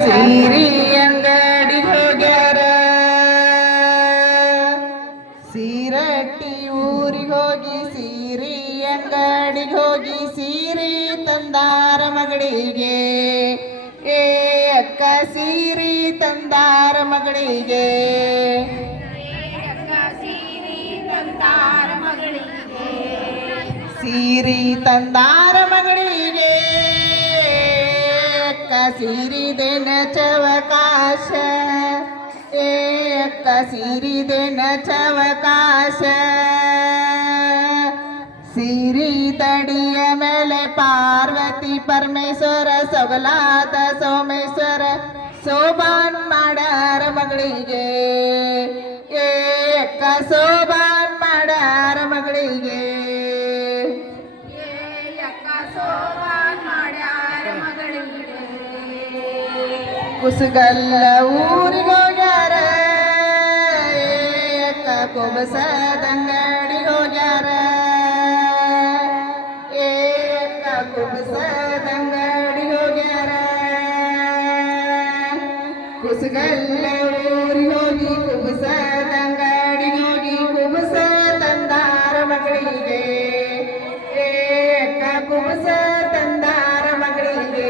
ಸೀರಿ ಅಂಗಡಿ ಹೋಗ್ಯಾರ ಸೀರಟ್ಟಿ ಊರಿಗೆ ಹೋಗಿ ಸೀರಿ ಅಂಗಡಿಗೆ ಹೋಗಿ ಸೀರೆ ತಂದಾರ ಮಗಳಿಗೆ ಏ ಅಕ್ಕ ಸೀರೆ ತಂದಾರ ಮಗಳಿಗೆ ಸೀರೆ ತಂದಾರ ಮಗಳಿಗೆ ಅಕ್ಕ ಸೀರಿದೇನ ಚವಕಾಶ ಏ ಅಕ್ಕ ಸೀರಿದೇನ ಚವಕಾಶ ಸೀರಿ ತಡಿಯ ಮೇಲೆ ಪಾರ್ವತಿ ಪರಮೇಶ್ವರ ಸೊಗಲಾದ ಸೋಮೇಶ್ವರ ಶೋಭಾನ್ ಮಾಡ್ಯಾರ ಮಗಳಿಗೆ ಏ ಅಕ್ಕ ಶೋಭಾನ್ ಮಾಡ್ಯಾರ ಮಗಳಿಗೆ ಕುಸುಗಲ್ಲ ಊರಿಗೆ ಹೋಗ್ಯಾರ ಅಕ್ಕ ಕುಬಸದಂಗಡಿ ಹೋಗ್ಯಾರ ಅಕ್ಕ ಕುಬಸದಂಗಡಿ ಹೋಗ್ಯಾರ ಕುಸುಗಲ್ಲ ಊರಿಗೆ ಹೋಗಿ ಕುಬಸದಂಗಡಿ ಹೋಗಿ ಕುಬಸ ತಂದಾರ ಮಗಳಿಗೆ ಅಕ್ಕ ಕುಬಸ ತಂದಾರ ಮಗಳಿಗೆ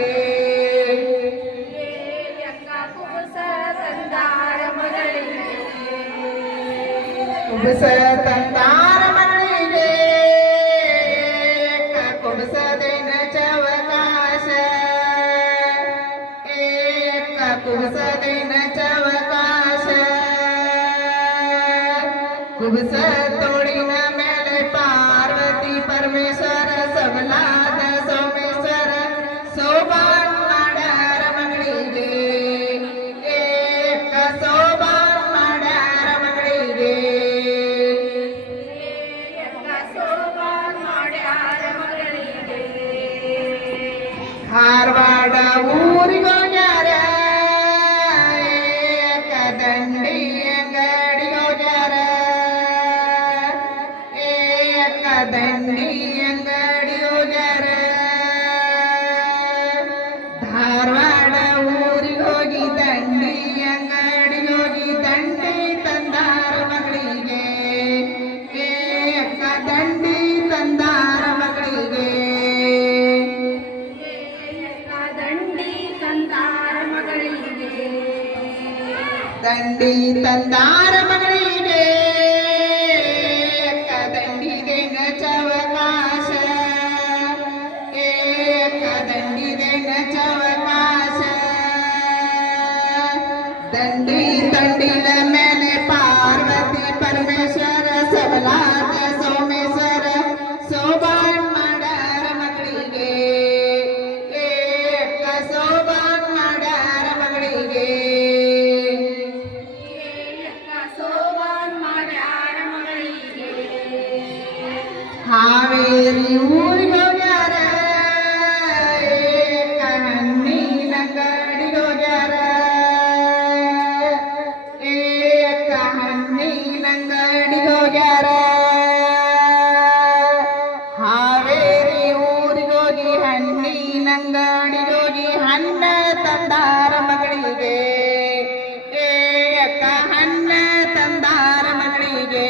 ಕುಬಸ ತಂದಾರ ಮಗಳಿಗೆ ಕುಬಸದೇನ ಚವಕಾಶ ಕುಬಸದೇನ ಚವಕಾಶ ಕುಬಸ ತೋಡಿನ ಮೇಲೆ ಪಾರ್ವತಿ ಪರಮೇಶ್ವರ ಸಬಲಾದ ಸೋಮೇಶ್ವರ ಶೋಭಾನ್ ಮಾಡ್ಯಾರ ಮಗಳಿಗೆ ಶೋಭಾನ್ ಮಾಡ್ಯಾರ ಮಗಳಿಗೆ ಧಾರವಾಡ ಊರಿಗೆ ಹೋಗ್ಯಾರ ದಂಡಿ ಅಂಗಡಿಗೆ ಹೋಗ್ಯಾರ ದಂಡಿ ಅಂಗಡಿಗೆ ಹೋಗ್ಯಾರ ಧಾರವಾಡ ಊರಿಗೆ ಹೋಗಿ ದಂಡಿ ಅಂಗಡಿಗೆ ಹೋಗಿ ದಂಡಿ ತಂದಾರ ಮಗಳಿಗೆ ದಂಡಿ ತಂದಾರ ಮಗಳಿಗೆ ದಂಡಿ ತಂದಾರ ಮಗಳಿಗೆ ದಂಡಿದೇನ ಚವಕಾಶ ದಂಡಿದೇನ ಚವಕಾಶ ದಂಡಿ ತಂಡಿನ ಮೇಲೆ ಪಾರ್ವತಿ ಪರಮೇಶ್ವರ ಸಬಲಾದ ಸೋಮೇಶ್ವರ ಶೋಭಾನ್ ಮಾಡ್ಯಾರ ಮಗಳಿಗೆ ಶೋಭಾನ್ ಮಾಡ್ಯಾರ ಮಗಳಿಗೆ ಹಾವೇರಿ ಊರಿಗೆ ಹೋಗ್ಯಾರ ಹಣ್ಣಿನ ಅಂಗಡಿಗೆ ಹೋಗ್ಯಾರ ಹಣ್ಣಿನ ಅಂಗಡಿಗೆ ಹೋಗ್ಯಾರ ಹಾವೇರಿ ಊರಿಗೆ ಹೋಗಿ ಹಣ್ಣಿನ ಅಂಗಡಿಗೆ ಹೋಗಿ ಹಣ್ಣ ತಂದಾರ ಮಗಳಿಗೆ ಹಣ್ಣ ತಂದಾರ ಮಗಳಿಗೆ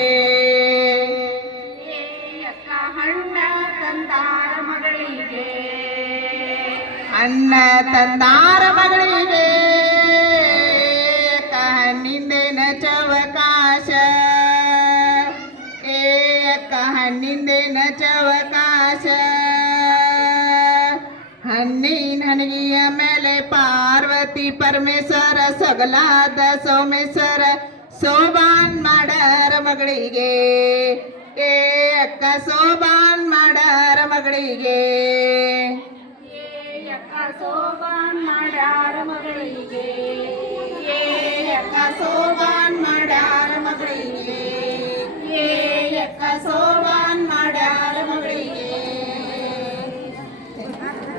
ಅನ್ನ ತಂದಾರ ಮಗಳಿಗೆ ಹಣ್ಣಿಂದೇನ ಚವಕಾಶ ಹಣ್ಣಿಂದೇನ ಚವಕಾಶ ಹಣ್ಣಿನ ಹಣಗಿಯ ಮೇಲೆ ಪಾರ್ವತಿ ಪರಮೇಶ್ವರ ಸಗಲಾದ ಸೋಮೇಶ್ವರ ಶೋಭಾನ್ ಮಾಡ್ಯಾರ ಮಗಳಿಗೆ ಅಕ್ಕ ಶೋಭಾನ್ ಮಾಡ್ಯಾರ ಮಗಳಿಗೆ ಶೋಭಾನ್ ಮಾಡ್ಯಾರ ಮಗಳಿಗೆ ಅಕ್ಕ ಶೋಭಾ